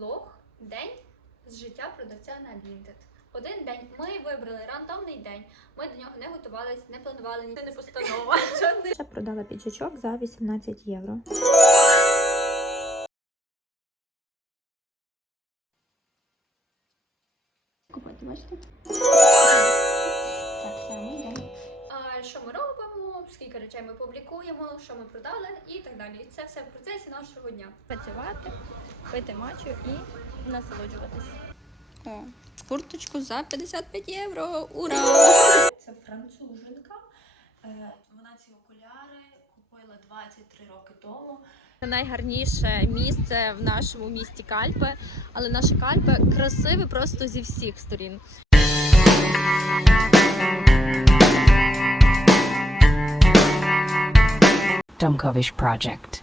влог день з життя продавця на Vinted. Один день ми вибрали рандомний день. Ми до нього не готувались, не планували ні не постанова. Ще Я продала піджачок за 18 євро. Купити, бачите? Скільки речей ми публікуємо, що ми продали і так далі. І Це все в процесі нашого дня. працювати, пити мачу і насолоджуватись. О, курточку за 55 євро. Ура! Це француженка. Е, Вона ці окуляри купила 23 роки тому. Це найгарніше місце в нашому місті Кальпе, але наше Кальпе красиве просто зі всіх сторін. Dumkovish Project.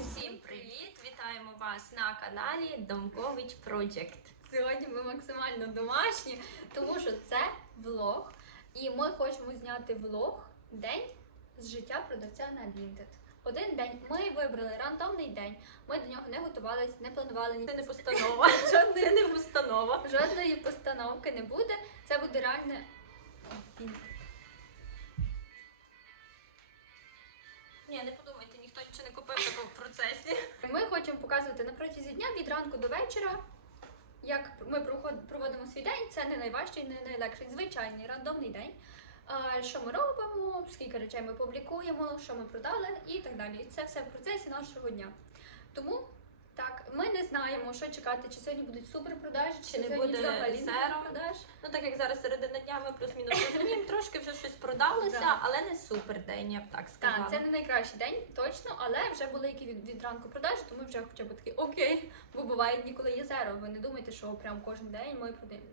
Усім привіт! Вітаємо вас на каналі Домкович Project. Сьогодні ми максимально домашні, тому що це влог. І ми хочемо зняти влог день з життя продавця на Vinted. Один день ми вибрали рандомний день. Ми до нього не готувались, не планували ні Це не постанова. жодної, Це не постанова. жодної постановки не буде. Це буде реальне. Ні, не подумайте, ніхто нічого не купив в такому процесі. Ми хочемо показувати на протязі дня від ранку до вечора. Як ми проводимо свій день, це не найважчий, не найлегший, звичайний рандомний день. Що ми робимо, скільки речей ми публікуємо, що ми продали і так далі. Це все в процесі нашого дня. Тому так, ми не знаємо, що чекати, чи сьогодні будуть суперпродажі, чи, Чи не буде взагалі продаж. Ну так як зараз середина дня, ми плюс-мінус розуміємо, трошки вже щось продалося, Да. але не супер день, я б так сказала. Так, це не найкращий день, точно, але вже були які від, від ранку продажі, тому вже хоча б такі окей, бо бувають дні, коли є зеро. Ви не думайте, що прям кожен день ми продаємо.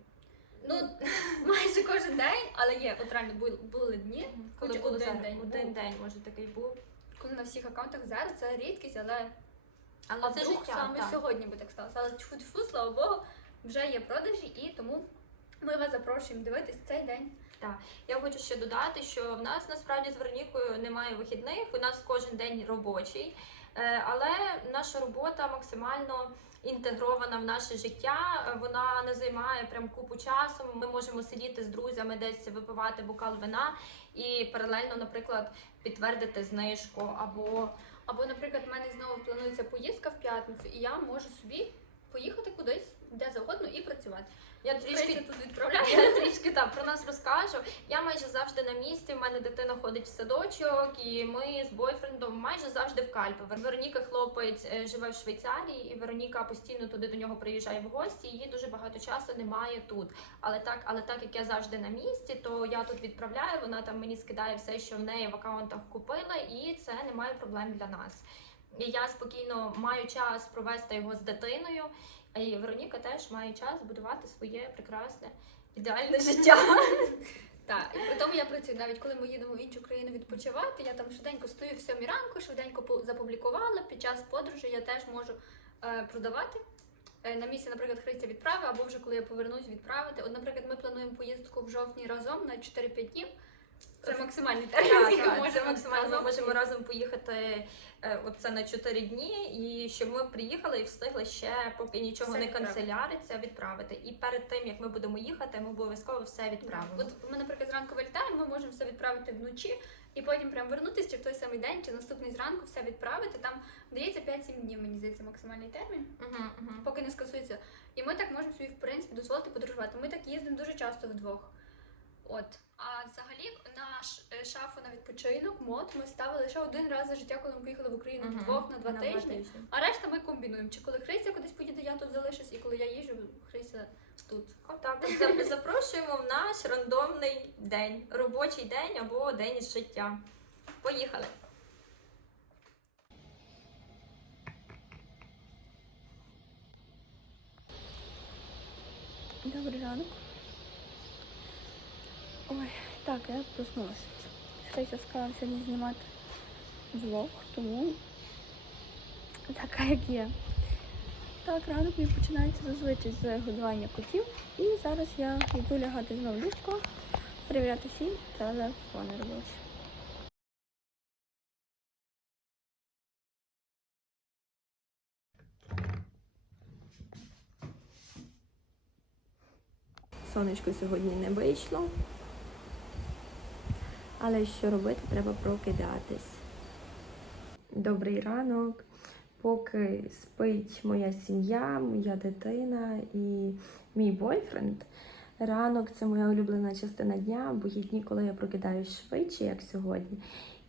Ну, майже кожен день, але є, от реально були, були дні, Коли хоч було один день один день, може такий був. коли на всіх аккаунтах зеро, це рідкість, але Але а це вдруг життя. саме так. сьогодні би так сталося. Але тьфу-тьфу, слава Богу, вже є продажі, і тому ми вас запрошуємо дивитись цей день. Я хочу ще додати, що в нас насправді з Веронікою немає вихідних, у нас кожен день робочий, Е, але наша робота максимально інтегрована в наше життя. Вона не займає прям купу часу. Ми можемо сидіти з друзями, десь випивати бокал вина і паралельно, наприклад, підтвердити знижку або Або, наприклад, в мене знову планується поїздка в п'ятницю, і я можу собі поїхати кудись де завгодно і працювати. я Трішки тут відправляю. Я трішки так про нас розкажу. Я майже завжди на місці. В мене дитина ходить в садочок, і ми з бойфрендом майже завжди в Кальпе. Вероніка хлопець е, живе в Швейцарії, і Вероніка постійно туди до нього приїжджає в гості. Її дуже багато часу немає тут. Але так, але так як я завжди на місці, то я тут відправляю. Вона там мені скидає все, що в неї в аккаунтах купила, і це немає проблем для нас. І я спокійно маю час провести його з дитиною. І Вероніка теж має час будувати своє прекрасне ідеальне життя. Так, і при тому я працюю навіть коли ми їдемо в іншу країну відпочивати. Я там швиденько стою в сьомій ранку, швиденько пу- запублікувала. Під час подорожі я теж можу е, продавати. Е, На місці, наприклад, Христя відправи, або вже коли я повернусь відправити. От, наприклад, ми плануємо поїздку в жовтні разом на 4-5 днів. Це максимальний термін, Так, який ми це можемо максимально ми можемо разом поїхати е, оце на 4 дні, і щоб ми приїхали і встигли ще, поки нічого Все не відправити. канцеляриться, відправити. І перед тим як ми будемо їхати, ми обов'язково все відправимо. От ми, наприклад, зранку вилітаємо, ми можемо все відправити вночі, і потім прям вернутися чи в той самий день, чи наступний зранку все відправити. Там дається 5-7 днів, мені здається, максимальний термін. Мгм, мгм. поки не скасується. І ми так можемо собі, в принципі, дозволити подорожувати. Ми так їздимо дуже часто вдвох. От. А взагалі наш е, шафу на відпочинок, мод, ми ставили лише один раз за життя, коли ми поїхали в Україну Мгм. вдвох на два На тижні. А решта ми комбінуємо. Чи коли Христя кудись поїде, я тут залишусь, і коли я їжджу, Христя тут. Отак, от запрошуємо в наш рандомний день, робочий день або день із життя. Поїхали. Добрий ранок. Ой, так, я проснулася. Щось я сказала сьогодні знімати влог, тому така як є. Так, ранок мені починається зазвичай з годування котів. І зараз я йду лягати знову в ліжко, перевіряти сім, телефони робочі. Сонечко сьогодні не вийшло. Але що робити, треба прокидатись. Добрий ранок. Поки спить моя сім'я, моя дитина і мій бойфренд. Ранок це моя улюблена частина дня, бо є дні, коли я прокидаюсь швидше, як сьогодні,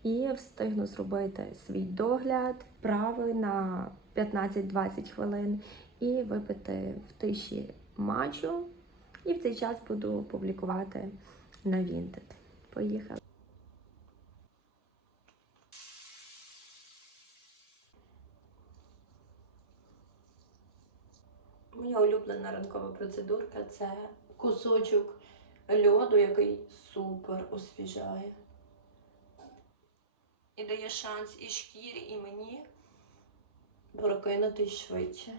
і встигну зробити свій догляд, вправи на 15-20 хвилин і випити в тиші матчу. І в цей час буду публікувати на Vinted. Поїхали. Моя улюблена ранкова процедурка це кусочок льоду, який супер освіжає. І дає шанс і шкірі, і мені прокинутись швидше.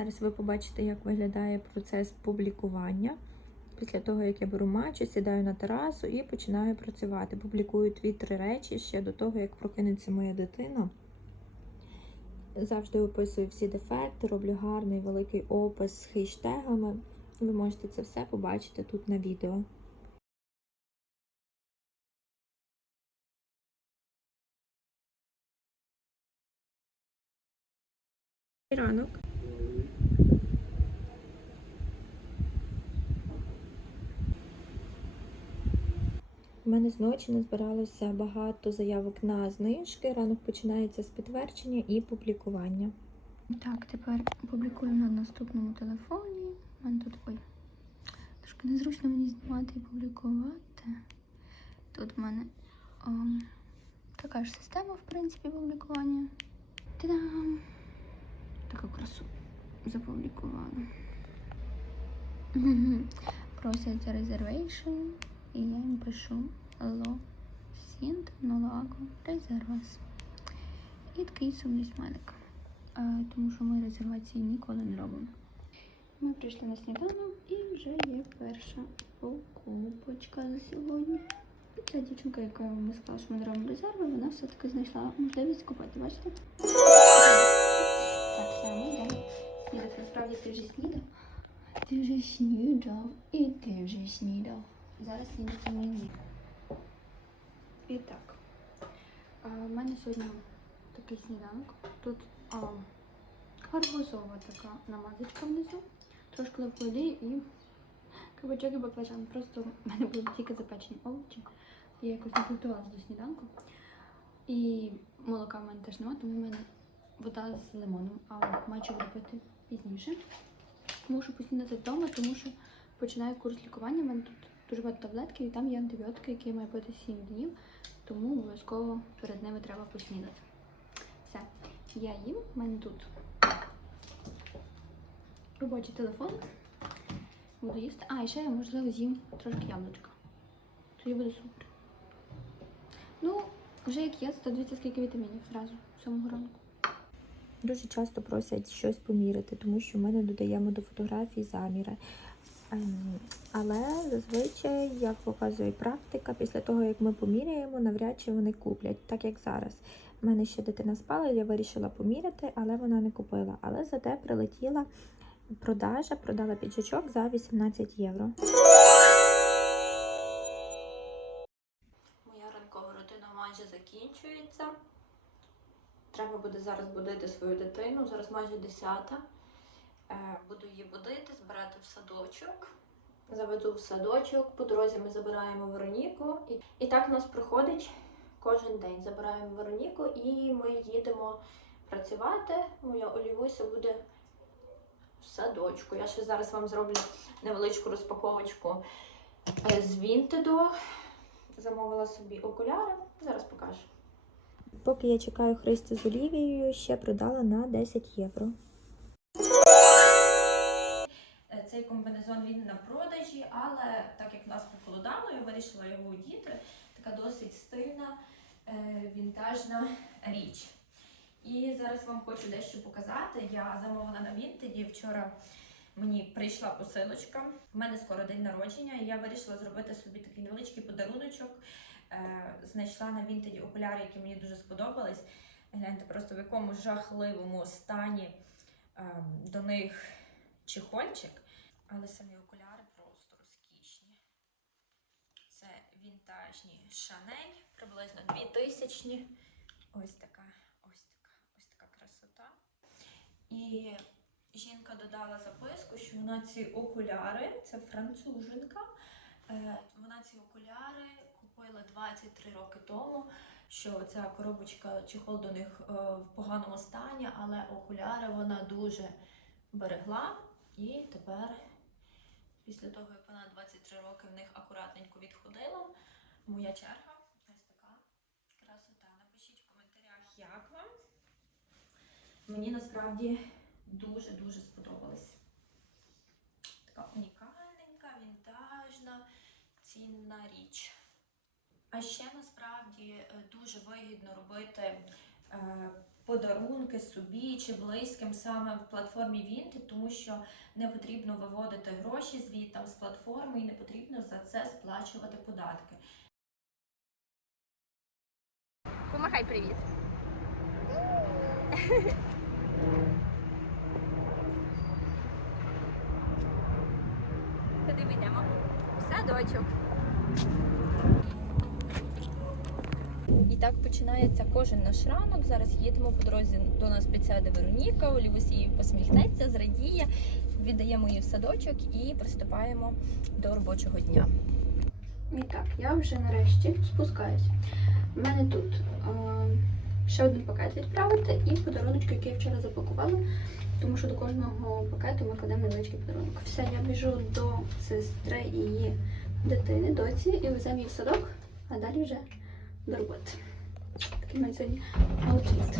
Зараз ви побачите, як виглядає процес публікування. Після того, як я беру матчі, сідаю на терасу і починаю працювати. Публікую дві-три речі ще до того, як прокинеться моя дитина. Завжди описую всі дефекти, роблю гарний великий опис з хештегами. Ви можете це все побачити тут на відео. Ранок. У мене зночі назбиралося багато заявок на знижки. Ранок починається з підтвердження і публікування. Так, тепер публікуємо на наступному телефоні. У мене тут ой. Трошки незручно мені знімати і публікувати. Тут в мене о, така ж система, в принципі, публікування. Та-дам! Таку красу запублікувала. Просять reservation, і я їм пишу Hello, Sint Nolago Reservas. І такий смайлик. Е, тому що ми резервації ніколи не робимо. Ми прийшли на сніданок і вже є перша покупочка за сьогодні. І ця дівчинка, яка ми сказала, що ми робимо резерви, вона все-таки знайшла можливість купити, бачите? Так, все, ми йдемо снідати. Насправді ти вже снідав. Ти вже снідав і ти вже снідав. Зараз снідати мені. І так. У мене сьогодні такий сніданок. Тут а, гарбузова така намазочка внизу, трошки лавкоди і кабачок і баклажан. Просто в мене були тільки запечені овочі. Я якось не готувалася до сніданку. І молока в мене теж немає, тому в мене вода з лимоном, а мачу буду пити пізніше. Мушу поснідати вдома, тому що починаю курс лікування. У мене тут дуже багато таблетків, і там є антибіотики, які я маю пити 7 днів, тому обов'язково перед ними треба поснідати. Все, я їм, в мене тут робочий телефон. Буду їсти. А, і ще я, можливо, з'їм трошки яблучка. Тоді буде супер. Ну, вже як є, то дивіться, скільки вітамінів зразу самого ранку. Дуже часто просять щось поміряти, тому що ми не додаємо до фотографій заміри. Ем, Але зазвичай, як показує практика, після того як ми поміряємо, навряд чи вони куплять, так як зараз. У мене ще дитина спала, я вирішила поміряти, але вона не купила. Але зате прилетіла продажа, продала піджачок за 18 євро. Моя ранкова рутина майже закінчується. Треба буде зараз будити свою дитину. Зараз майже 10. Е, Буду її будити, збирати в садочок. Заведу в садочок. По дорозі ми забираємо Вероніку. І, так у нас проходить кожен день. Забираємо Вероніку і ми їдемо працювати. Моя Олівуся буде в садочку. Я ще зараз вам зроблю невеличку розпаковочку е, з Вінтеду. Замовила собі окуляри. Зараз покажу. Поки я чекаю Христю з Олівією, ще продала на 10 євро. Цей комбінезон він на продажі, але так як в нас похолодало, я вирішила його одіти. Така досить стильна, е, вінтажна річ. І зараз вам хочу дещо показати. Я замовила на Вінтеді. Вчора мені прийшла посилочка. У мене скоро день народження, і я вирішила зробити собі такий невеличкий подаруночок. Е, Знайшла на Вінтеді окуляри, які мені дуже сподобались. Гляньте, просто в якому жахливому стані е, до них чехольчик. Але самі окуляри просто розкішні. Це вінтажні Шанель, приблизно 2000. Ось така, ось така, ось така красота. І жінка додала записку, що вона ці окуляри, це француженка. е, Вона ці окуляри купила 23 роки тому. Що ця коробочка чехол до них е, в поганому стані, але окуляри вона дуже берегла. І тепер, після того, як вона 23 роки в них акуратненько відходила, моя черга. Ось така красота. Напишіть в коментарях, як вам. Мені насправді дуже-дуже сподобалось. Така унікальненька, вінтажна, цінна річ. А ще насправді е, дуже вигідно робити подарунки собі чи близьким саме в платформі Vinted, тому що не потрібно виводити гроші звідтам з платформи і не потрібно за це сплачувати податки. Помахай привіт. Куди ми? В садочок. Так починається кожен наш ранок. Зараз їдемо по дорозі до нас підсяде Вероніка, Олівусі посміхнеться, зрадіє, віддаємо її в садочок і приступаємо до робочого дня. І так, я вже нарешті спускаюся. У мене тут е, ще один пакет відправити і подаруночки, які я вчора запакувала, тому що до кожного пакету ми кладемо невеличкий подарунок. Все, я біжу до сестри і її дитини, доці, і веземо її в садок, а далі вже до роботи. Такий мене сьогодні аутфіт.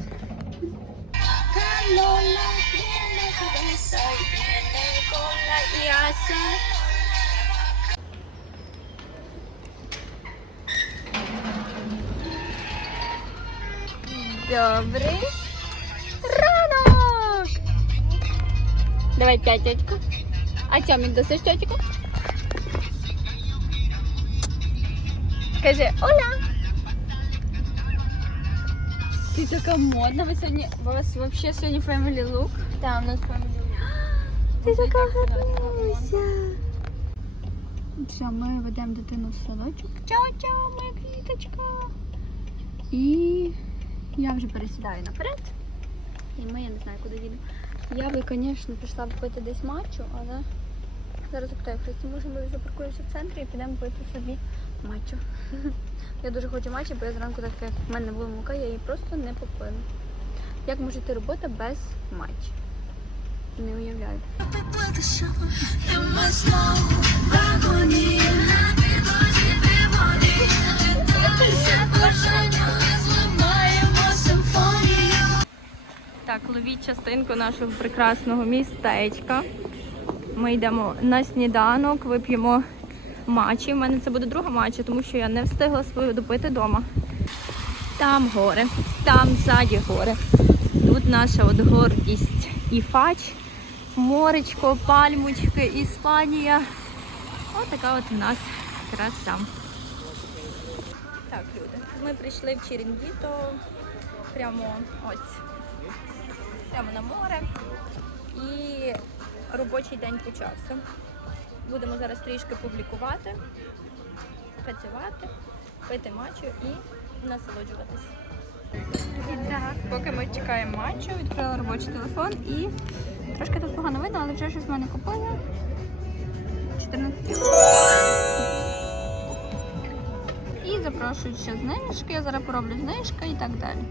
Добрий ранок! Давай п'ять, тьотька. А Тьомік досиш тьотьку? Кажи Оля! Ти така модна, ви сьогодні, у вас вообще сьогодні family look? Так, у нас family look. Ти така гарнуся. Все, ми ведемо дитину в садочок. Чао-чао, моя квіточка. І я вже пересідаю наперед. І ми, я не знаю, куди їдемо. Я би, звісно, пішла б пити десь матчу, але зараз запитаю Христі, може ми запаркуємося в центрі і підемо пити собі матчу. Я дуже хочу матчу, бо я зранку так як в мене була мука, я її просто не попила. Як може йти робота без матчу? Не уявляю. Так, ловіть частинку нашого прекрасного містечка. Ми йдемо на сніданок, вип'ємо матчі. У мене це буде друга матча, тому що я не встигла свою допити вдома. Там гори, там ззаді гори. Тут наша от гордість і фач, моречко, пальмочки, Іспанія. Ось така от у нас краса. Так, люди, ми прийшли в Черенгіто, прямо ось прямо на море. І робочий день почався. Будемо зараз трішки публікувати, працювати, пити матчу і насолоджуватись. Поки ми чекаємо матчу, відкрила робочий телефон і трошки тут погано видно, але вже щось в мене купили. 14. І запрошують ще знижки, я зараз пороблю знижки і так далі.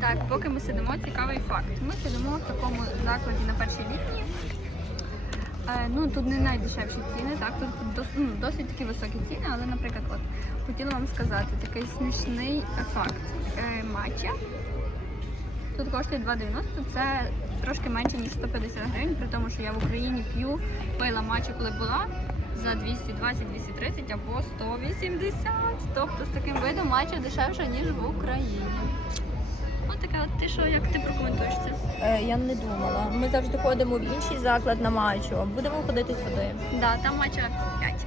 Так, поки ми сидимо, цікавий факт. Ми сидимо в такому закладі на першій лінії. Е, ну тут не найдешевші ціни, так тут дос, ну, досить такі високі ціни, але, наприклад, от хотіла вам сказати такий смішний факт. Е, матча тут коштує 2,90, це трошки менше ніж 150 гривень, при тому, що я в Україні п'ю пила матчу, коли була за 220, 230 або 180. Тобто з таким видом матча дешевше, ніж в Україні. От ти що, як ти прокоментуєш це? Е, я не думала. Ми завжди ходимо в інший заклад на матчу. Будемо ходити сюди. Да, там матча 5.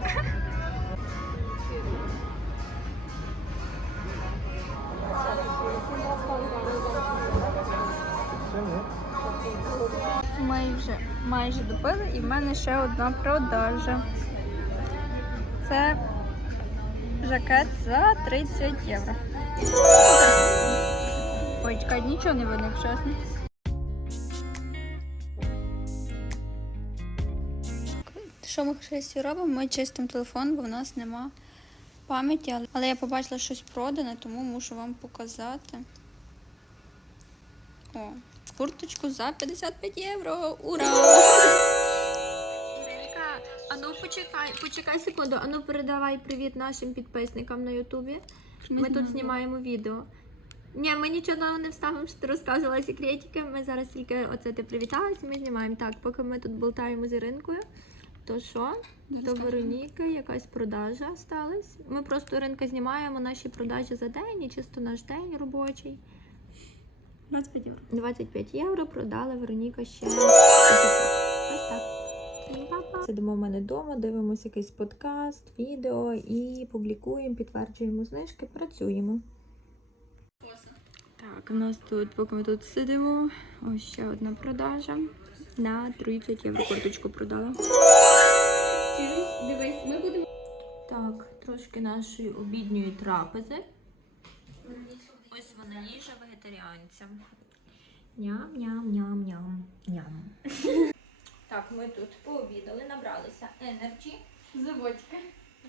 Ми вже майже допили і в мене ще одна продажа. Це жакет за 30 євро. Ой, чекай, нічого не видно, чесно. Що ми Христі робимо? Ми чистимо телефон, бо в нас нема пам'яті. але- я побачила щось продане, тому мушу вам показати. О, курточку за 55 євро. Ура! Іринка, ану почекай, почекай секунду, ану передавай привіт нашим підписникам на Ютубі. Ми тут знімаємо відео. Ні, ми нічого нового не вставимо, що ти розказувала секретики. Ми зараз тільки оце ти привіталась, ми знімаємо. Так, поки ми тут болтаємо з Іринкою. То що? До Вероніки якась продажа сталась. Ми просто Іринка знімаємо наші продажі за день, і чисто наш день робочий. 25 євро. 25 євро продала Вероніка ще. Ось так. Сидимо в мене вдома, дивимося якийсь подкаст, відео і публікуємо, підтверджуємо знижки, працюємо. Так, у нас тут, поки ми тут сидимо, ось ще одна продажа. На 30 євро курточку продала. Дивись, ми будемо. Так, трошки нашої обідньої трапези. Ось вона їжа вегетаріанця. Ням-ням-ням-ням. Ням. Так, ми тут пообідали, набралися енерджі, Заводьки.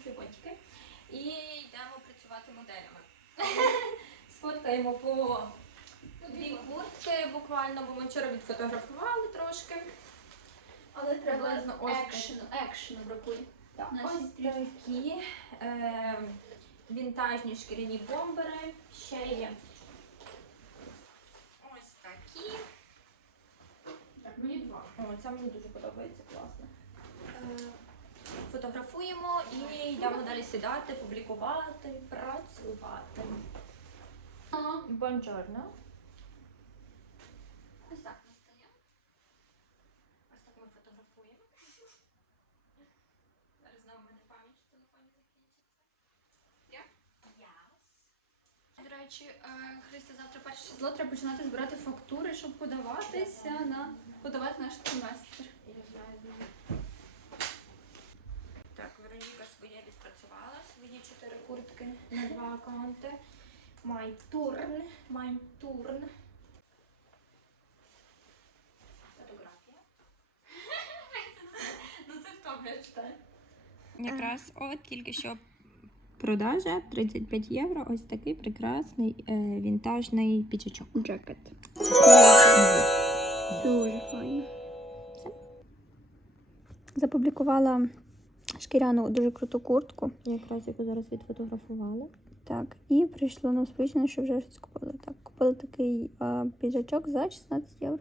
животики і йдемо працювати моделями. Сфоткаємо по дві куртки буквально, бо ми вчора відфотографували трошки. Але треба екшену, екшену бракує. Так, ось такі е, вінтажні шкіряні бомбери. Ще є ось такі. Так, мені два. О, це мені дуже подобається, класно. Е, фотографуємо і йдемо далі сідати, публікувати, працювати. Бонжорно. Ось так ми стаємо. Ось так ми фотографуємо. Зараз знову мене пам'ять в телефоні закінчиться. Я? Yes. До речі, е, Христя, завтра перше число треба починати збирати фактури, щоб подаватися на подавати наш семестр. Так, Вероніка своє відпрацювала, свої чотири куртки на два аккаунти. My turn, my turn. Фотографія. Ну це хто я? Якраз от тільки що продажа 35 євро. Ось такий прекрасний е, вінтажний піджачок. Джекет. Дуже файно. Запублікувала шкіряну дуже круту куртку. Якраз яку зараз відфотографували. Так, і прийшло нам сповіщення, що вже щось купили. Так, купили такий а, піджачок за 16 євро.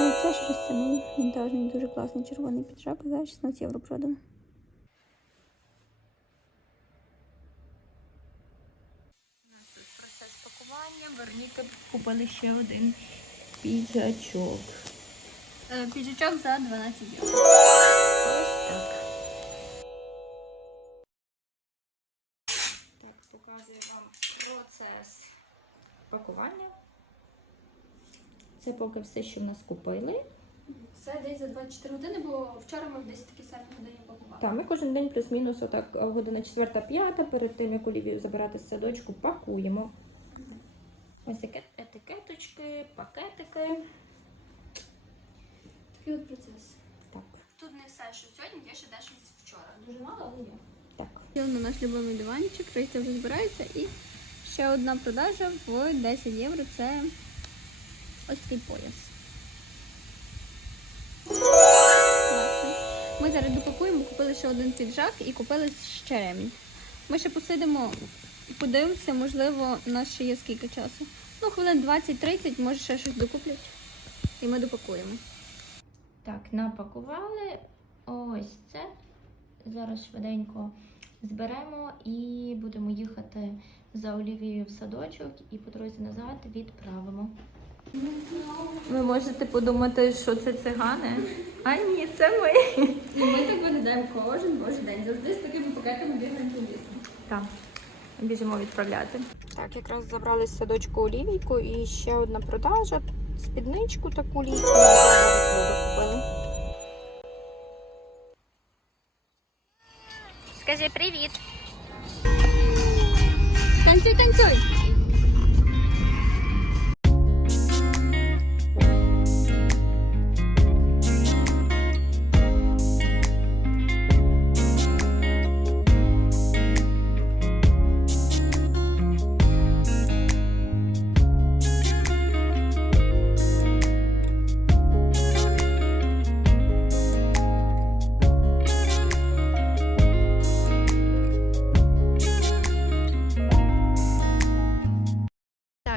А це щось самий вінтажний, дуже класний червоний піджак за 16 євро продано. Процес пакування. Вероніка купили ще один піджачок. Е, Піджачок за 12 євро. Ось. Так, пакування. Це поки все, що в нас купили. Це десь за 24 години, бо вчора ми в десь такі самі годині пакували. Так, ми кожен день плюс-мінус отак е, година 4-5, перед тим, як Олівію забирати з садочку, пакуємо. Ось таке етикеточки, пакетики. Такий от процес. Так, Тут не все, що сьогодні, є ще дещо з вчора. Дуже мало, але є. так. На наш любимий диванчик, Христя вже збирається і ще одна продажа в 10 євро. Це ось цей пояс. Ми зараз допакуємо, купили ще один піджак і купили ще ремінь. Ми ще посидимо подивимося, можливо, у нас ще є скільки часу. Ну, хвилин 20-30, може ще щось докуплять. І ми допакуємо. Так, напакували ось це. Зараз швиденько зберемо і будемо їхати за Олівією в садочок і по дорозі назад відправимо. Ви можете подумати, що це цигани. А ні, це ми. І ми так виглядаємо кожен божий день. Завжди з такими пакетами бігаємо по лісу. Так, біжимо відправляти. Так, якраз забрали з садочку олівійку і ще одна продажа. Спідничку таку літню. Зараз купили. Скажи привіт. Танцюй, танцюй.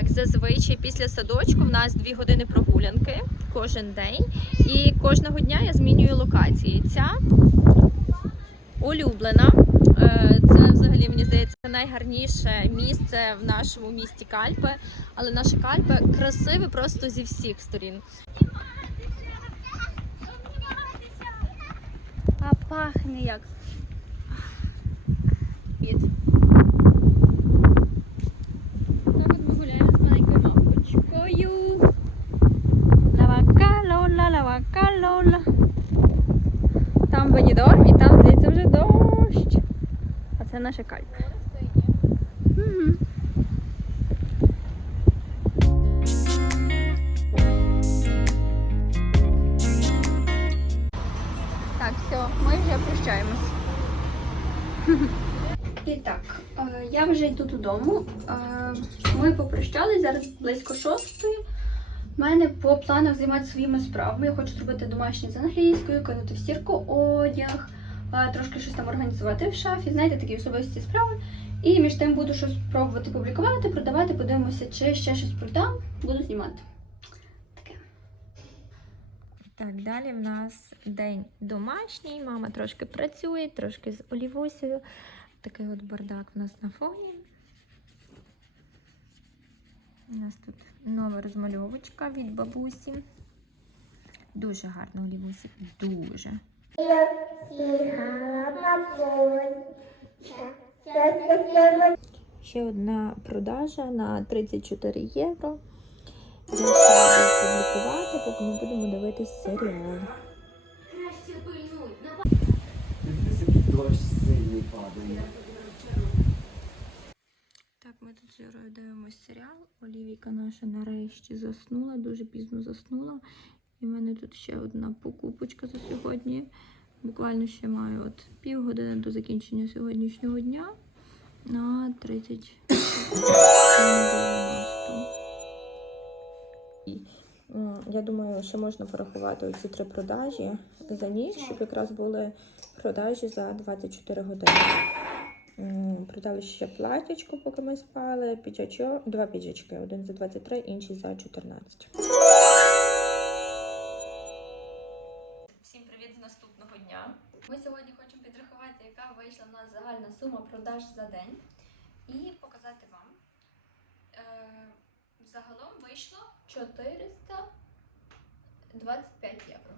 Так, зазвичай після садочку в нас дві години прогулянки кожен день. І кожного дня я змінюю локації. Ця улюблена. Е, Це взагалі мені здається найгарніше місце в нашому місті Кальпе. Але наше Кальпе красиве просто зі всіх сторін. А пахне як. Від. Так от ми гуляємо з маленькою мавпочкою. Лавакалола, лавакалола. Бенідорм і там, здається, вже дощ. А це наша кальпа. Мгм. Так, все, ми вже прощаємось. І так, е, я вже йду додому. Е, Ми попрощались зараз близько шостої. У мене по планах займатися своїми справами. Я хочу зробити домашні з англійською, кинути в стірку одяг, трошки щось там організувати в шафі, знаєте, такі особисті справи. І між тим буду щось пробувати публікувати, продавати, подивимося, чи ще щось продам, буду знімати. Так, далі в нас день домашній. Мама трошки працює, трошки з Олівусею. Такий от бардак в нас на фоні. У нас тут нова розмальовочка від бабусі. Дуже гарно Олівусі, дуже. Ще одна продажа на 34 євро. Я ще публікувати, поки ми будемо дивитись серіал. Дощ сильний падає. Ми тут з Юрою дивимося серіал. Олівійка наша нарешті заснула, дуже пізно заснула. І в мене тут ще одна покупочка за сьогодні. Буквально ще маю от півгодини до закінчення сьогоднішнього дня на 30 Я думаю, що можна порахувати оці три продажі за ніч, щоб якраз були продажі за 24 години. Продали ще платячко, поки ми спали, піджачок, два піджачки, один за 23, інший за 14. Всім привіт з наступного дня. Ми сьогодні хочемо підрахувати, яка вийшла в нас загальна сума продаж за день, і показати вам. Е, загалом вийшло 425 євро.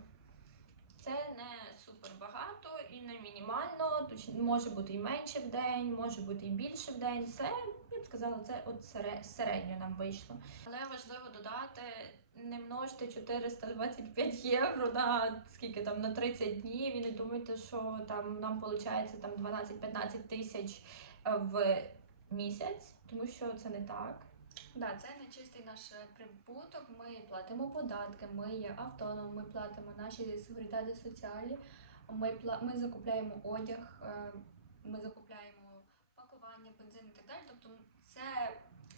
Це не супер багато і не мінімально. Точ може бути і менше в день, може бути і більше в день. Це я б сказала, це от сере- середньо нам вийшло. Але важливо додати, не множте 425 євро на скільки там на 30 днів. І не думайте, що там нам виходить там 12-15 тисяч е, в місяць, тому що це не так. Да, це не чистий наш е, прибуток. Ми платимо податки, ми є автономом, ми платимо наші секурітади соціалі, ми, пла- ми закупляємо одяг, е, ми закупляємо пакування, бензин і так далі. Тобто це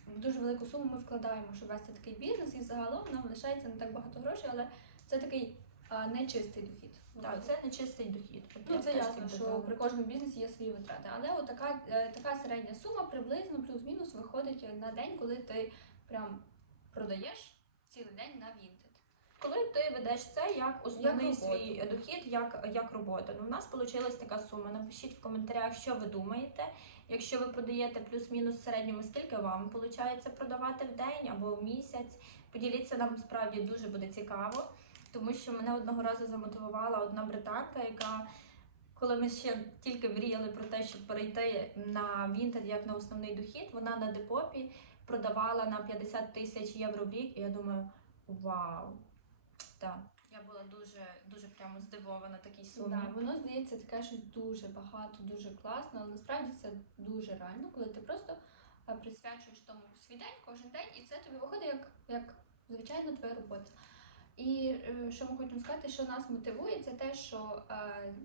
дуже велику суму ми вкладаємо, щоб вести такий бізнес, і загалом нам лишається не так багато грошей, але це такий а, нечистий дохід. Так, це не чистий дохід. От Ну, я це теж ясно, так що додала. при кожному бізнесі є свої витрати. Але от така, е, така середня сума приблизно плюс-мінус виходить на день, коли ти прям продаєш цілий день на Vinted. Коли ти ведеш це як основний Як роботу. свій дохід, як, як робота. Ну, у нас вийшла така сума. Напишіть в коментарях, що ви думаєте. Якщо ви продаєте плюс-мінус в середньому, скільки вам виходить продавати в день або в місяць. Поділіться нам справді дуже буде цікаво, тому що мене одного разу замотивувала одна британка, яка. Коли ми ще тільки мріяли про те, щоб перейти на Vinted як на основний дохід, вона на депопі продавала на 50 тисяч євро в рік, і я думаю, вау, так. Я була дуже, дуже прямо здивована такій сумі. Да, воно здається таке щось дуже багато, дуже класно, але насправді це дуже реально, коли ти просто е, присвячуєш тому свій день кожен день, і це тобі виходить як, як звичайно твоя робота. І е, що ми хочемо сказати, що нас мотивує, це те, що е,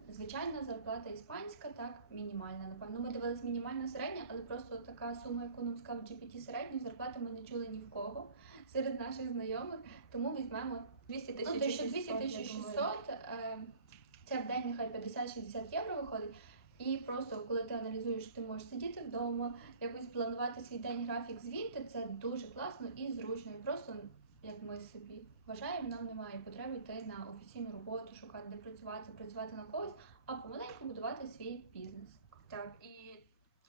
звичайна зарплата іспанська, так, мінімальна, напевно. Ми дивились мінімальна середня, але просто така сума, яку нам сказав GPT середньої зарплати, ми не чули ні в кого серед наших знайомих, тому візьмемо 200 Ну, тисяч 1200 1600, е, це в день нехай 50-60 євро виходить. І просто коли ти аналізуєш, ти можеш сидіти вдома, якось планувати свій день графік звідти, це дуже класно і зручно. І просто як ми собі вважаємо, нам немає потреби йти на офіційну роботу, шукати де працювати, працювати на когось, а помаленьку будувати свій бізнес. Так, і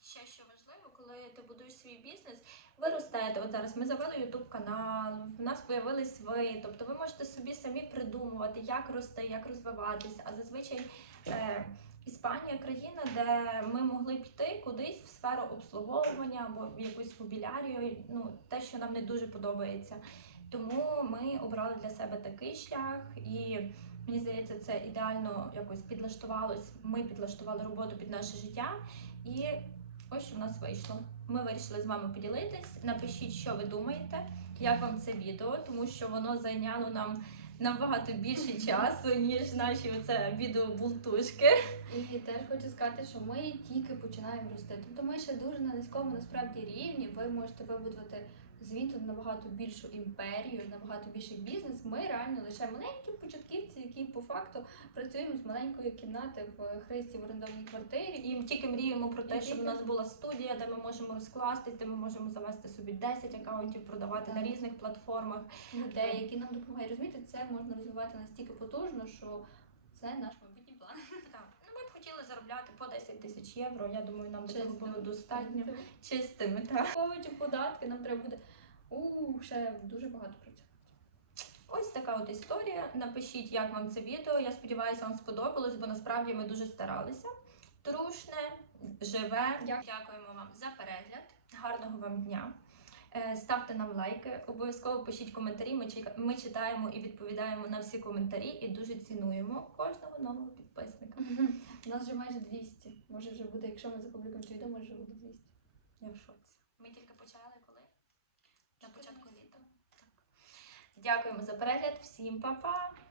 ще що важливо, коли ти будуєш свій бізнес, ви ростете. От зараз ми завели YouTube канал, в нас появились ви. Тобто ви можете собі самі придумувати, як рости, як розвиватись. А зазвичай е, Іспанія країна, де ми могли піти кудись в сферу обслуговування або в якусь мобілярію, ну те, що нам не дуже подобається. Тому ми обрали для себе такий шлях і. Мені здається, це ідеально якось підлаштувалось. Ми підлаштували роботу під наше життя, і ось що в нас вийшло. Ми вирішили з вами поділитись. Напишіть, що ви думаєте, як вам це відео, тому що воно зайняло нам набагато більше часу, ніж наші оце відео-бултушки. І теж хочу сказати, що ми тільки починаємо рости. Тобто ми ще дуже на низькому насправді рівні. Ви можете вибудувати звідти набагато більшу імперію, набагато більший бізнес. Ми реально лише маленькі початківці, які по факту працюємо з маленької кімнати в Христі в орендованій квартирі. І тільки мріємо про те, щоб у нас була студія, де ми можемо розкластись, де ми можемо завести собі 10 акаунтів, продавати Так. на різних платформах. людей, які нам допомагають розуміти, це можна розвивати настільки потужно, що це наш майбутній план. Так, ну ми б хотіли заробляти по 10 тисяч євро. Я думаю, нам цього було достатньо чистими. Враховуючи податки, нам треба буде у ще дуже багато працювати. Ось така от історія. Напишіть, як вам це відео. Я сподіваюся, вам сподобалось, бо насправді ми дуже старалися. Трушне, живе. Дякуємо вам за перегляд. Гарного вам дня. Е, Ставте нам лайки, обов'язково пишіть коментарі. Ми ми читаємо і відповідаємо на всі коментарі і дуже цінуємо кожного нового підписника. У нас вже майже 200. Може вже буде, якщо ми запублікуємо це відео, може вже буде 200. Я в шоці. Ми тільки почали коли? На початку літа. Так. Дякуємо за перегляд. Всім па-па!